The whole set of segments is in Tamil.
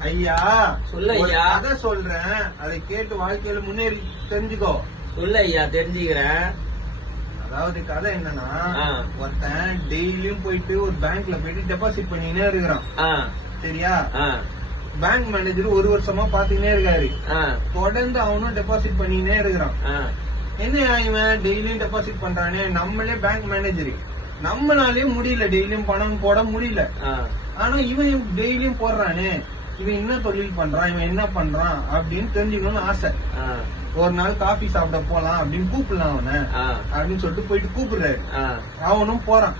ஐயா சொல்லு ஐயா. கதை சொல்றேன். அதை கேட்டு வாழ்க்கையில முன்னேறி தெரிஞ்சுக்கோ. சொல்லு ஐயா தெரிஞ்சுக்கிறேன். அதாவது கதை என்னன்னா. ஒருத்தன் டெய்லியும் போயிட்டு ஒரு பேங்க்ல போயிட்டு டெபாசிட் பண்ணினே இருக்கிறான். சரியா? பேங்க் மேனேஜர் ஒரு வருஷமா பாத்துக்கினே இருக்காரு. தொடர்ந்து அவனும் டெபாசிட் பண்ணினே இருக்கிறான். என்ன இவன் டெய்லியும் டெபாசிட் பண்றானே? நம்மளே பேங்க் மேனேஜர் நம்மளாலே முடியல. டெய்லியும் பணம் போட முடியல. ஆனா இவன் டெய்லியும் போடுறானே. இவன் என்ன தொழில் பண்றான் இவன் என்ன பண்றான் அப்படின்னு தெரிஞ்சுக்கணும்னு ஆசை. ஒரு நாள் காபி சாப்பிட போலாம் அப்படின்னு கூப்பிடலாம் அவனை. அப்படின்னு சொல்லிட்டு போயிட்டு கூப்பிடுறாரு. அவனும் போறான்.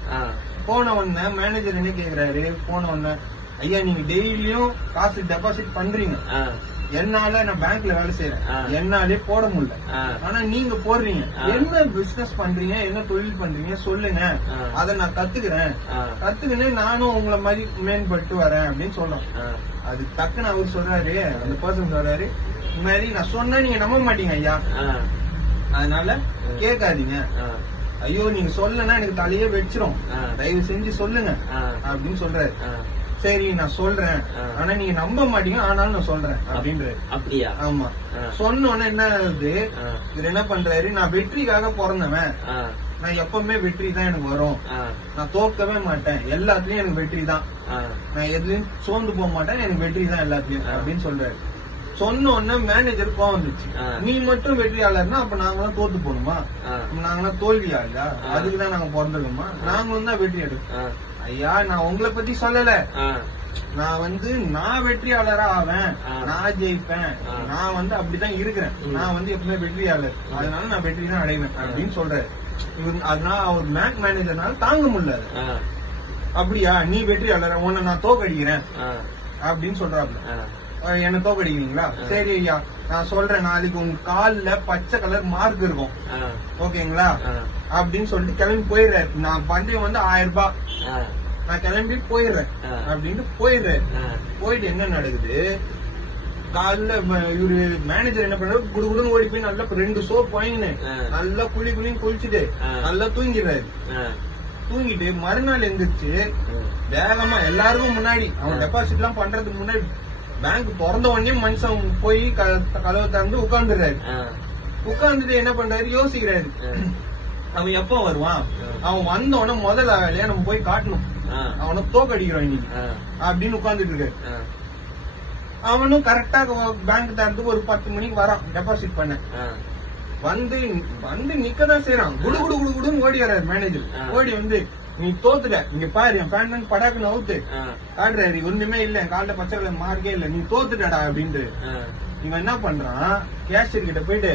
போன உடனே மேனேஜர் என்ன கேக்குறாரு? போன உடனே ஐயா நீங்க டெய்லியும் காசு டெபாசிட் பண்றீங்க. என்னால நான் பேங்க்ல வேலை செய்யறேன். என்னாலே போட முடியல. ஆனா நீங்க போடுறீங்க. என்ன பிசினஸ் பண்றீங்க? என்ன தொழில் பண்றீங்க? சொல்லுங்க. அத நான் கத்துக்கிறேன். கத்துக்கினே நானும் உங்களை மாதிரி மேம்பட்டு வரேன் அப்படின்னு சொல்றான் ஆ. அது டக்குன்னு அவர் சொல்றாரு. அந்த பர்சன் சொல்றாரு. இந்த மாதிரி நான் சொன்னா நீங்க நம்ப மாட்டீங்க ஐயா. அதனால கேட்காதீங்க. ஐயோ நீங்க சொல்லனா எனக்கு தலையே வெச்சிரும். தயவு செஞ்சு சொல்லுங்க. அப்படின்னு சொல்றாரு. சரி நான் சொல்றேன். ஆனா நீங்க நம்ப மாட்டீங்க. ஆனாலும் நான் சொல்றேன். அப்படின்றாரு. அப்படியா? ஆமா. சொன்ன உடனே என்ன ஆகுது? இவர் என்ன பண்றாரு? நான் வெற்றிக்காக பிறந்தவன். நான் எப்பவுமே வெற்றி தான் எனக்கு வரும். நான் தோக்கவே மாட்டேன். எல்லாத்துலயும் எனக்கு வெற்றி தான். நான் எதுலயும் சோர்ந்து போக மாட்டேன். எனக்கு வெற்றி தான் எல்லாத்துலயும். அப்படின்னு சொல்றாரு. சொன்ன உடனே மேனேஜர் கோவம் வந்துச்சு. நீ மட்டும் வெற்றியாளர்னா அப்ப நாங்களாம் தோத்து போகணுமா? நாங்களாம் தோல்வியா இல்ல ஆ. அதுக்கு தான் நாங்க பிறந்திருக்கோமா? நாங்களும் தான் வெற்றி எடுக்கோம் ஐயா நான் உங்களை பத்தி சொல்லல. நான் வந்து நான் வெற்றியாளரா ஆவேன். நான் ஜெயிப்பேன். நான் வந்து அப்படிதான் இருக்கிறேன். நான் வந்து எப்பவுமே வெற்றியாளர். அதனால நான் வெற்றி தான் அடைவேன் அப்படின்னு சொல்றாரு. இவர் அதனால அவர் பேங்க் மேனேஜர்னால தாங்க முடியல அப்படியா? நீ வெற்றியாளர்? உன்னை நான் தோக்கடிக்கிறேன். அப்படின்னு சொல்றாப்ல. என்ன தோக்கடிக்கிறீங்களா. சரி ஐயா நான் சொல்றேன். நாளைக்கு உங்க கால்ல பச்சை கலர் மார்க் இருக்கும். ஓகேங்களா? அப்படின்னு சொல்லிட்டு கிளம்பி போயிடுறாரு. நான் பந்தயம் வந்து ஆயிரம் ரூபாய். நான் கிளம்பி போயிடுறேன். அப்படின்ட்டு போயிடுறாரு. ஆ. போயிட்டு என்ன நடக்குது? காலைல இவரு மேனேஜர் என்ன பண்றாரு? குடு குடுன்னு ஓடி போய் நல்லா ரெண்டு சோப் வாங்கினு. ஆ. நல்லா குழி குழின்னு குளிச்சுட்டு. நல்லா தூங்கிடுறாரு. தூங்கிட்டு மறுநாள் எந்திரிச்சு. வேகமா எல்லாருக்கும் முன்னாடி அவன். டெபாசிட் எல்லாம் பண்றதுக்கு முன்னாடி பேங்க் திறந்த உடனே மனுஷன் போய் கதவை திறந்து உட்கார்ந்துடுறாரு. ஆ. உட்கார்ந்துட்டு என்ன பண்றாரு? யோசிக்கிறாரு. அவன் எப்ப வருவான். அவன் வந்த உடனே முதல்ல வேலையா நம்ம போய் காட்டணும். அவனை தோக்கடிக்கிறோம் இன்னைக்கு அப்படின்னு உட்கார்ந்துட்டு இருக்காரு அவனும் கரெக்டா பேங்க் தரத்துக்கு ஒரு பத்து மணிக்கு வரான். டெபாசிட் பண்ண. வந்து வந்து நிக்கதான் செய்யறான் குடு குடு குடு குடுன்னு ஓடி வர்றாரு மேனேஜர். ஓடி வந்து நீ தோத்துட்ட. இங்க பாரு என் பேண்ட் படாக்குன்னு அவுத்து. காட்டுறாரு ஒண்ணுமே இல்ல. கால்ல பச்சை கலர் மார்க்கே இல்ல. நீ தோத்துட்டடா அப்படின்ட்டு. இவன் என்ன பண்றான்? கேஷியர் கிட்ட போயிட்டு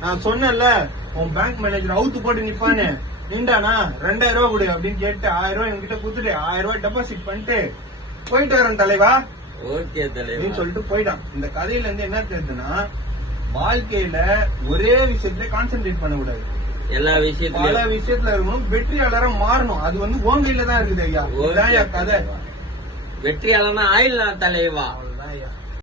நான் சொன்னேன்ல உன் பேங்க் மேனேஜர் அவுத்து போட்டு நிப்பானு. நின்றானா? ரெண்டாயிரம் ரூபாய் கொடு அப்படின்னு கேட்டு ஆயிரம் ரூபாய் என்கிட்ட குடுத்துட்டு ஆயிரம் ரூபாய் டெபாசிட் பண்ணிட்டு போயிட்டு வரேன் தலைவா. ஓகே தலைவா. சொல்லிட்டு போயிட்டான். இந்த கதையில இருந்து என்ன தெரியுதுன்னா வாழ்க்கையில ஒரே விஷயத்துல கான்சென்ட்ரேட் பண்ணக்கூடாது. எல்லா விஷயத்துலயும். விஷயத்துல இருக்கணும். வெற்றியாளரா மாறணும். அது வந்து உன் கையில தான் இருக்குது ஐயா. கதை. தலைவா. வெற்றியாளனா ஆயிடலாம் தலைவா?